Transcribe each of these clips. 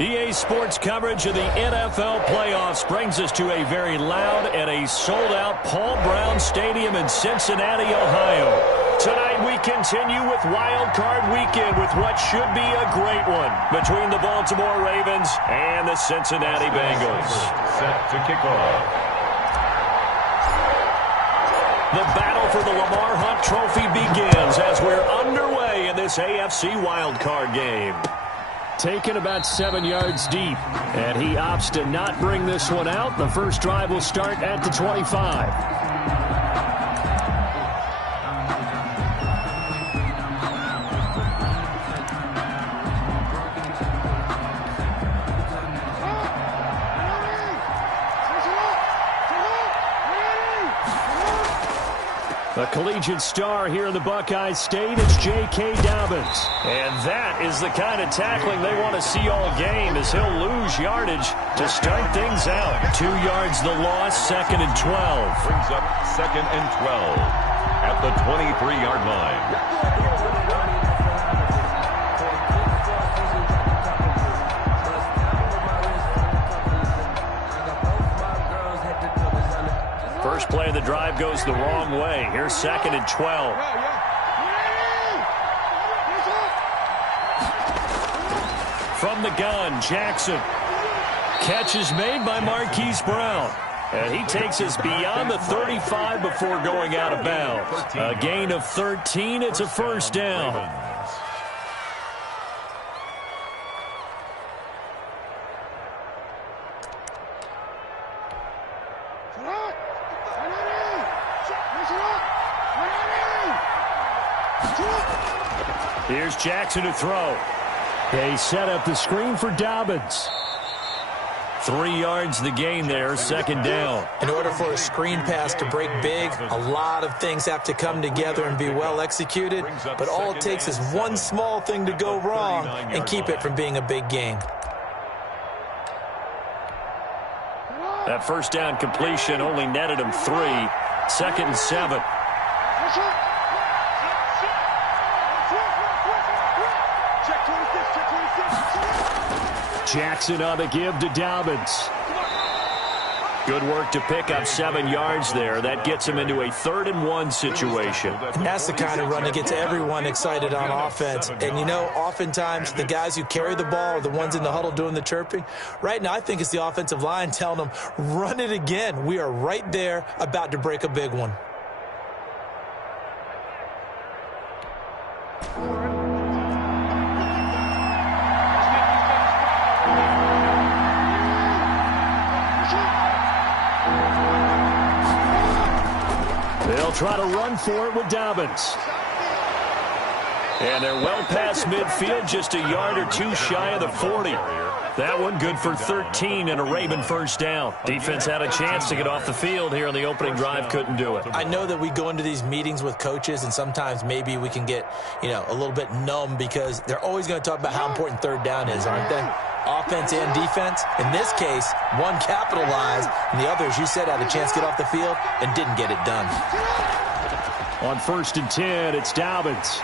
EA Sports coverage of the NFL playoffs brings us to a very loud and a sold-out Paul Brown Stadium in Cincinnati, Ohio. Tonight we continue with Wild Card Weekend with what should be a great one between the Baltimore Ravens and the Cincinnati Bengals. Set to kick off. The battle for the Lamar Hunt Trophy begins as we're underway in this AFC Wild Card game. Taken about 7 yards deep, and he opts to not bring this one out. The first drive will start at the 25. A collegiate star here in the Buckeye State, it's J.K. Dobbins. And that is the kind of tackling they want to see all game as he'll lose yardage to start things out. 2 yards the loss, 2nd and 12. Brings up 2nd and 12 at the 23-yard line. First play of the drive goes the wrong way. Here's 2nd and 12. From the gun, Jackson. Catch is made by Marquise Brown. And he takes us beyond the 35 before going out of bounds. A gain of 13. It's a first down. Here's Jackson to throw. They set up the screen for Dobbins. 3 yards the gain there, 2nd down. In order for a screen pass to break big, a lot of things have to come together and be well executed. But all it takes is one small thing to go wrong and keep it from being a big gain. That first down completion only netted him 3. 2nd and 7. Jackson on the give to Dobbins. Good work to pick up 7 yards there. That gets him into a 3rd and 1 situation. And that's the kind of run that gets everyone excited on offense. And, you know, oftentimes the guys who carry the ball are the ones in the huddle doing the chirping. Right now, I think it's the offensive line telling them, run it again. We are right there about to break a big one. They'll try to run for it with Dobbins. And they're well past midfield, just a yard or two shy of the 40. That one good for 13 and a Raven first down. Defense had a chance to get off the field here on the opening drive, couldn't do it. I know that we go into these meetings with coaches, and sometimes maybe we can get, a little bit numb because they're always going to talk about how important 3rd down is, aren't they? Offense and defense. In this case, one capitalized, and the other, as you said, had a chance to get off the field and didn't get it done. On 1st and 10, it's Dobbins.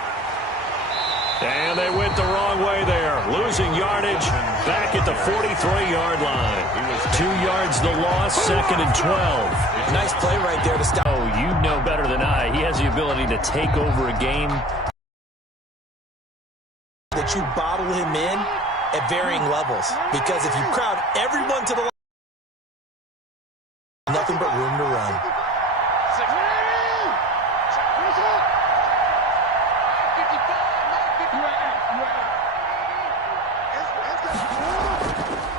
And they went the wrong way there. Losing yardage back at the 43-yard line. 2 yards the loss, 2nd and 12. Nice play right there to stop. Oh, you know better than I. He has the ability to take over a game. That you bottle him in at varying levels. Because if you crowd everyone to the line, nothing but room to run.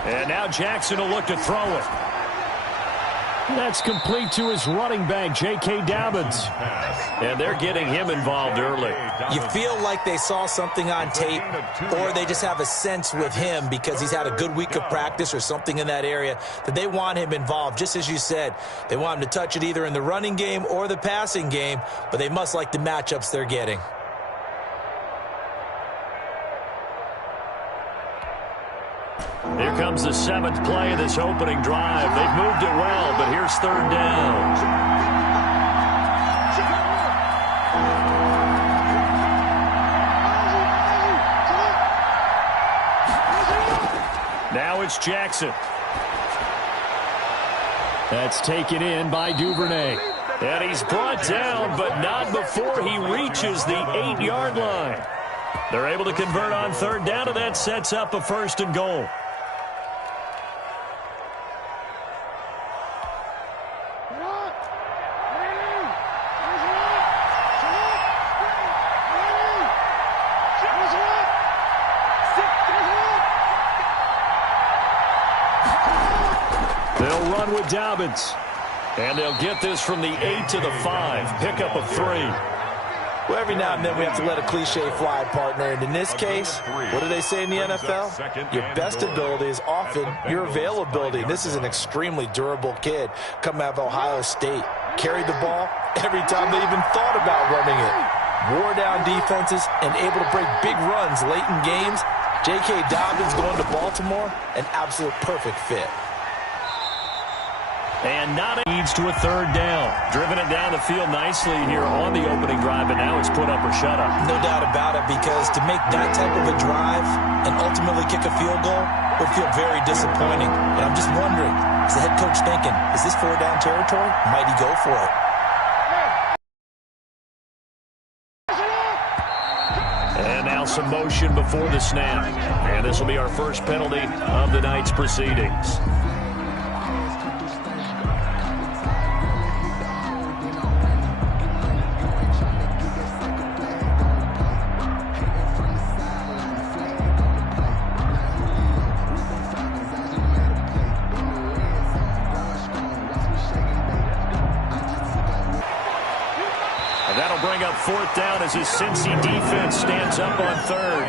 And now Jackson will look to throw it. That's complete to his running back, J.K. Dobbins. And they're getting him involved early. You feel like they saw something on tape, or they just have a sense with him because he's had a good week of practice or something in that area that they want him involved. Just as you said, they want him to touch it either in the running game or the passing game, but they must like the matchups they're getting. Here comes the 7th play of this opening drive. They've moved it well, but here's 3rd down. Now it's Jackson. That's taken in by Duvernay. And he's brought down, but not before he reaches the 8-yard line. They're able to convert on third down, and that sets up a 1st and goal. They'll run with Dobbins. And they'll get this from the 8 to the 5. Pickup of 3. Well, every now and then we have to let a cliche fly, partner. And in this case, what do they say in the NFL? Your best ability is often your availability. This is an extremely durable kid coming out of Ohio State. Carried the ball every time they even thought about running it. Wore down defenses and able to break big runs late in games. J.K. Dobbins going to Baltimore, an absolute perfect fit. And not leads to a 3rd down. Driven it down the field nicely here on the opening drive, but now it's put up or shut up. No doubt about it, because to make that type of a drive and ultimately kick a field goal would feel very disappointing. And I'm just wondering, is the head coach thinking, is this 4-down territory? Might he go for it? And now some motion before the snap. And this will be our first penalty of the night's proceedings. That'll bring up 4th down as his Cincy defense stands up on 3rd.